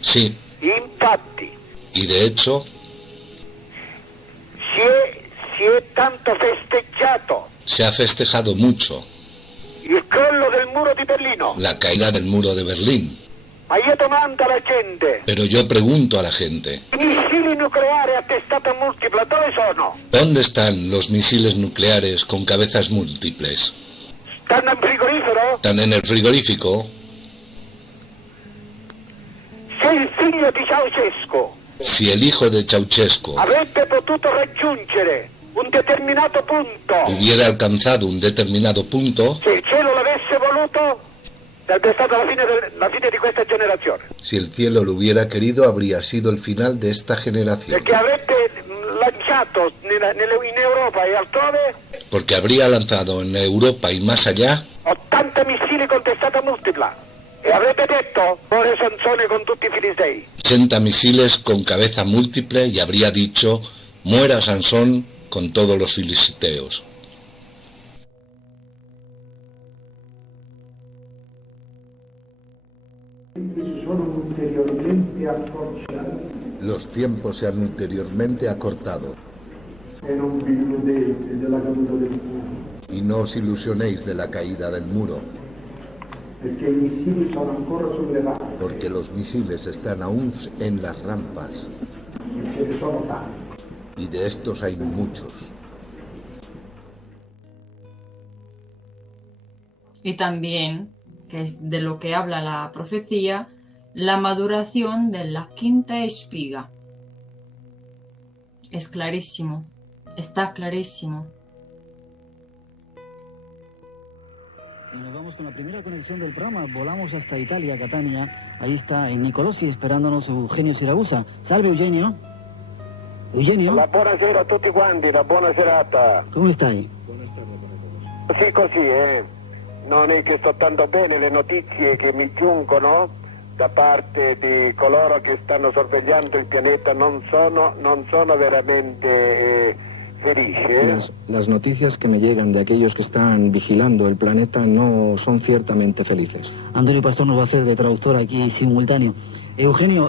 Sí. Infatti. Y de hecho, si è tanto festeggiato se ha festejado mucho il crollo del muro di Berlino. la caída del muro de Berlín. Ma io domando alla gente, Pero yo pregunto a la gente, i missili nucleari a testata multipla dove sono? ¿dónde están los misiles nucleares con cabezas múltiples? Stanno in frigorifero? ¿Están en el frigorífico? Se il figlio di Ceausescu Si el hijo de Ceausescu avrebbe potuto raggiungere un determinato punto, hubiera alcanzado un determinado punto, se il cielo l'avesse voluto, sarebbe stata la fine di questa generazione. si el cielo lo hubiera querido, habría sido el final de esta generación. Perché avrebbe lanciato in Europa e altrove Porque habría lanzado en Europa y más allá 80 missili con testata multipla e avrebbe detto muore Sansone con tutti i filistei. 80 misiles con cabeza múltiple y habría dicho, muera Sansón con todos los filisteos. Los tiempos se han ulteriormente acortado. Y no os ilusionéis de la caída del muro. Porque los misiles están aún en las rampas. Y de estos hay muchos. Y también, que es de lo que habla la profecía, la maduración de la quinta espiga. Es clarísimo, está clarísimo. Y nos vamos con la primera conexión del programa. Volamos hasta Italia, Catania. Ahí está en Nicolosi esperándonos Eugenio Siragusa. Salve Eugenio. Eugenio. La buonasera a tutti quanti, la buona serata. Come stai? Sì, così, Non è che sto tanto bene, le notizie che mi giungono da parte di coloro che stanno sorvegliando il pianeta non sono veramente felici. Las noticias que me llegan de aquellos que están vigilando el planeta no son ciertamente felices. Antonio Pastor nos va a hacer de traductor aquí simultáneo. Eugenio,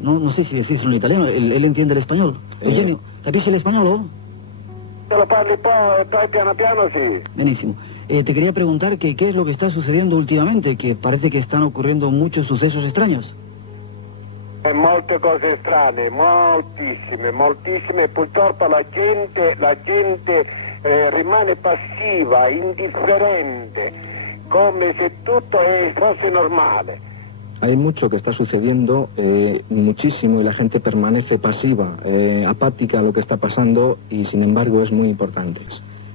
no sé si decíselo en italiano, él entiende el español. Eugenio, ¿capisce el español? Te lo parli poi piano piano, sì. Benissimo. Te quería preguntar que qué es lo que está sucediendo últimamente, que parece que están ocurriendo muchos sucesos extraños. Molte cose strane, moltissime. Purtroppo la gente rimane passiva, indifferente, come se tutto fosse normale. Hay mucho que está sucediendo, muchísimo, y la gente permanece pasiva, apática a lo que está pasando, y sin embargo es muy importante.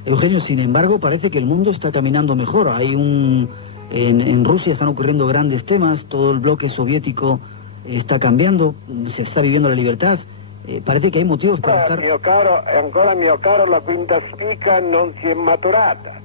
Eugenio, sin embargo, parece que el mundo está caminando mejor. Hay En Rusia están ocurriendo grandes temas, todo el bloque soviético está cambiando, se está viviendo la libertad. Parece che hai motivo per estar... Mio caro, la quinta spica non si è maturata.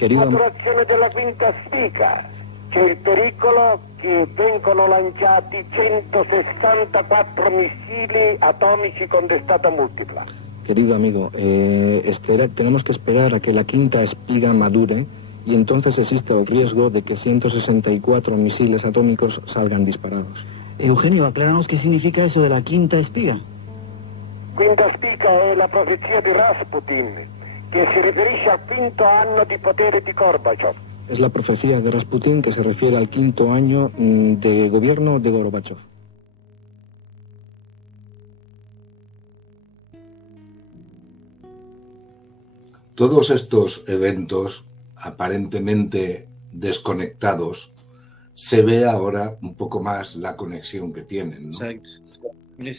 Maturazione della quinta spica. C'è il pericolo che vengono lanciati 164 missili atomici con testata multipla. Querido amigo, tenemos que esperar a que la quinta espiga madure y entonces existe el riesgo de que 164 misiles atómicos salgan disparados. Eugenio, acláranos qué significa eso de la quinta espiga. Quinta spiga è la profezia di Rasputin, che si riferisce al quinto anno di potere di Gorbachev. Es la profecía de Rasputin que se refiere al quinto año de gobierno de Gorbachev. Todos estos eventos aparentemente desconectados, se ve ahora un poco más la conexión que tienen, ¿no?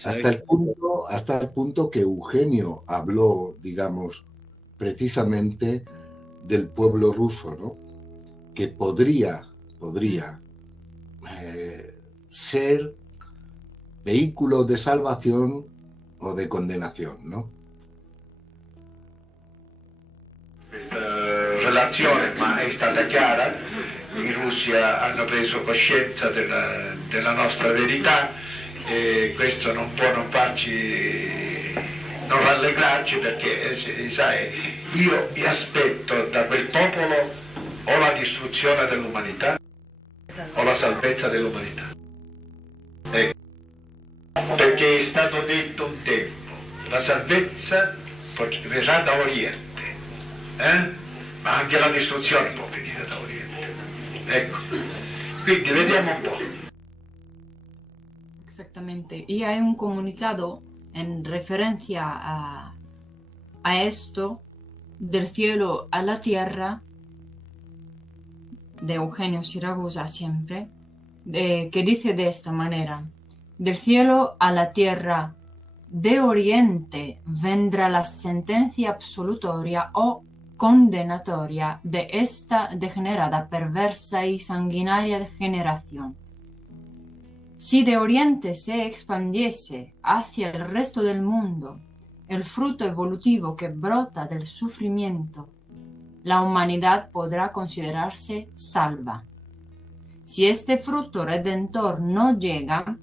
Hasta el punto que Eugenio habló, digamos, precisamente del pueblo ruso, ¿no? Que podría ser vehículo de salvación o de condenación, ¿no? Relazione, ma è stata chiara. In Russia hanno preso coscienza della nostra verità e questo non può non farci non rallegrarci, perché sai, io mi aspetto da quel popolo o la distruzione dell'umanità o la salvezza dell'umanità. Perché è stato detto un tempo, la salvezza verrà da Oriente, ma anche la distruzione può venire da Oriente. Ecco, quindi vediamo un po'. Exactamente, y hay un comunicado en referencia a esto, del cielo a la tierra, de Eugenio Siragusa siempre, que dice de esta manera: del cielo a la tierra, de oriente vendrá la sentencia absolutoria o condenatoria de esta degenerada, perversa y sanguinaria generación. Si de oriente se expandiese hacia el resto del mundo el fruto evolutivo que brota del sufrimiento, la humanidad podrá considerarse salva. Si este fruto redentor no llega,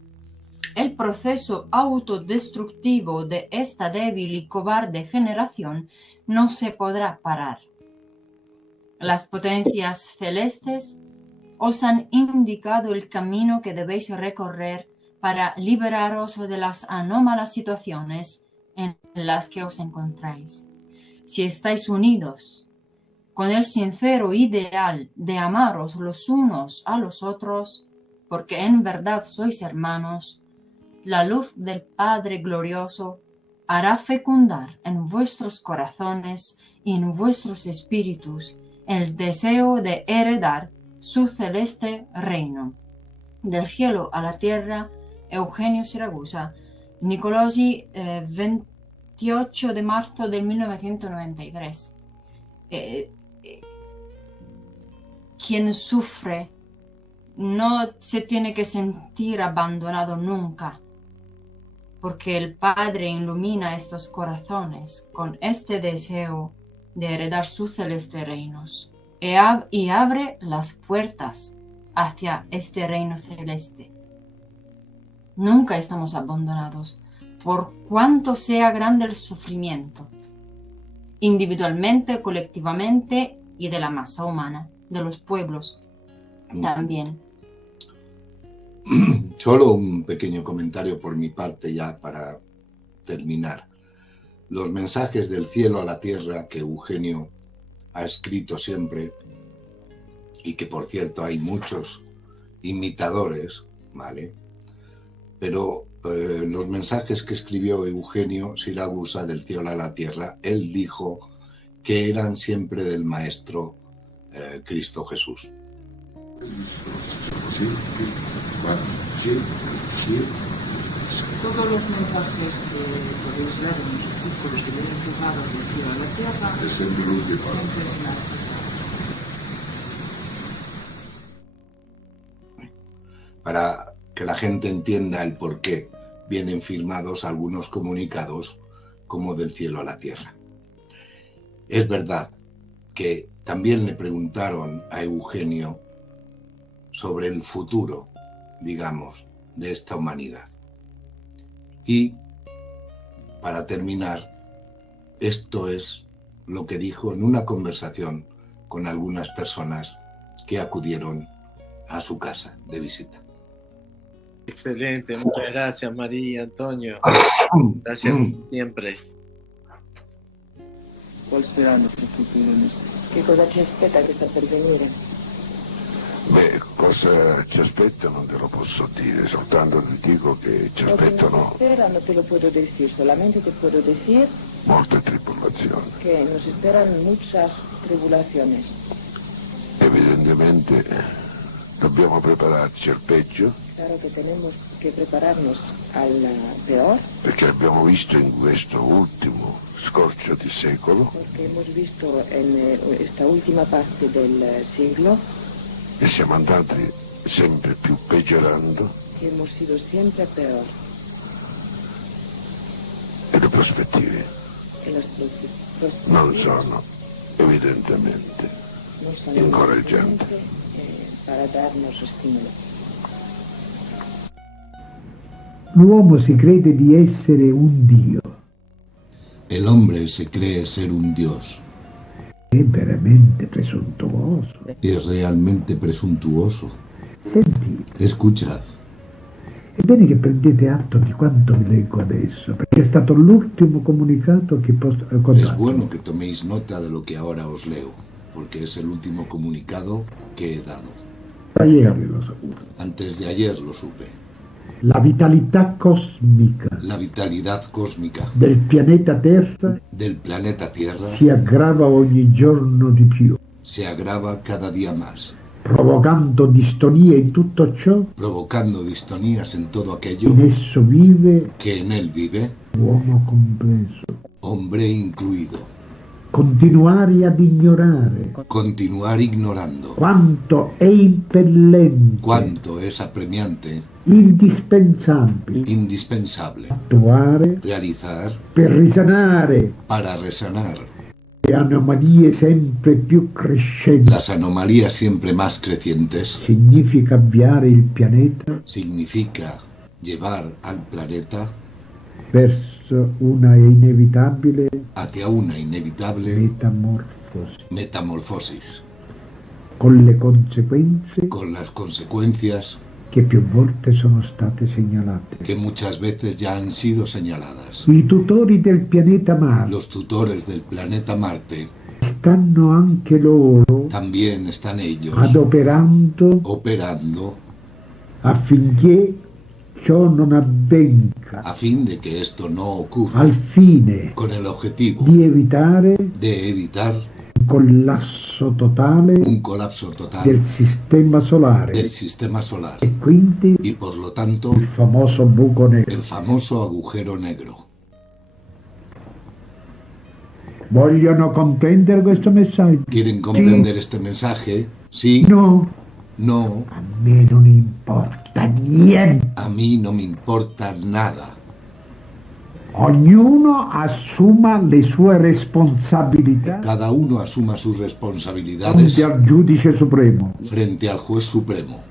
el proceso autodestructivo de esta débil y cobarde generación no se podrá parar. Las potencias celestes os han indicado el camino que debéis recorrer para liberaros de las anómalas situaciones en las que os encontráis. Si estáis unidos con el sincero ideal de amaros los unos a los otros, porque en verdad sois hermanos, la luz del Padre glorioso hará fecundar en vuestros corazones y en vuestros espíritus el deseo de heredar su celeste reino. Del cielo a la tierra, Eugenio Siragusa, Nicolosi, 28 de marzo del 1993. Quien sufre no se tiene que sentir abandonado nunca, porque el Padre ilumina estos corazones con este deseo de heredar sus celestes reinos y abre las puertas hacia este reino celeste. Nunca estamos abandonados, por cuanto sea grande el sufrimiento, individualmente, colectivamente y de la masa humana, de los pueblos también. Solo un pequeño comentario por mi parte ya para terminar. Los mensajes del cielo a la tierra que Eugenio ha escrito siempre, y que por cierto hay muchos imitadores, ¿vale? Pero los mensajes que escribió Eugenio Siragusa del cielo a la tierra, él dijo que eran siempre del Maestro Cristo Jesús. Sí, Todos los mensajes que podéis ver en los artículos que vienen fijados del cielo a la tierra es siempre luz de siempre es la para que la gente entienda el por qué vienen firmados algunos comunicados como del cielo a la tierra. Es verdad que también le preguntaron a Eugenio sobre el futuro, digamos, de esta humanidad. Y, para terminar, esto es lo que dijo en una conversación con algunas personas que acudieron a su casa de visita. Excelente, muchas gracias María, Antonio. Gracias siempre. Qual sarà il nostro futuro? Che cosa ci aspetta che sta per venire? Beh, cosa ci aspetta non te lo posso dire, soltanto ti dico che ci aspettano Espera, no te lo puedo decir, solamente te puedo decir molte tribolazioni. que nos esperan muchas tribulaciones. Evidentemente dobbiamo prepararci al peggio, Claro que tenemos que prepararnos al peor, perché abbiamo visto in questo ultimo scorcio di secolo porque hemos visto en esta última parte del siglo e siamo andati sempre più peggiorando que hemos ido siempre peor e le prospettive en las prospectivas non sono evidentemente no son incoraggianti. Para darnos estímulo. L'uomo si crede di essere un Dio. El hombre se cree ser un Dios. È veramente presuntuoso. Es realmente presuntuoso. Senti, Escuchad, è bene che prendete atto di quanto vi leggo adesso, perché è stato l'ultimo comunicato che posso es contato. bueno que toméis nota de lo que ahora os leo, porque es el último comunicado que he dado. Ayer lo saputo. Antes de ayer lo supe. La vitalità cosmica La vitalidad cósmica del pianeta Terra del planeta Tierra si aggrava ogni giorno di più, se agrava cada día más, provocando distonie in tutto ciò provocando distonías en todo aquello in esso vive, que en él vive, uomo compreso. hombre incluido. Continuare ad ignorare Continuar ignorando quanto è impellente, cuánto es apremiante, indispensabile indispensable, attuare realizar per risanare para resanar le anomalie sempre più crescenti. las anomalías siempre más crecientes. Significa avviare il pianeta Significa llevar al planeta verso una inevitabile hacia una inevitable metamorfosis, con le conseguenze con las consecuencias che più volte sono state segnalate. que muchas veces ya han sido señaladas. I tutori del pianeta Marte Los tutores del planeta Marte stanno anche loro también están ellos adoperando operando affinché ciò non avvenga, a fin de que esto no ocurra, al fine con el objetivo di evitare de evitar un collasso totale un colapso total del sistema solare del sistema solar e quindi y por lo tanto il famoso buco nero. el famoso agujero negro. Vogliono comprendere questo messaggio? ¿Quieren comprender este mensaje? Sí. No, No. a me non importa niente. A mí no me importa nada. Ognuno assuma le sue responsabilità Cada uno asuma sus responsabilidades frente al giudice supremo. frente al juez supremo.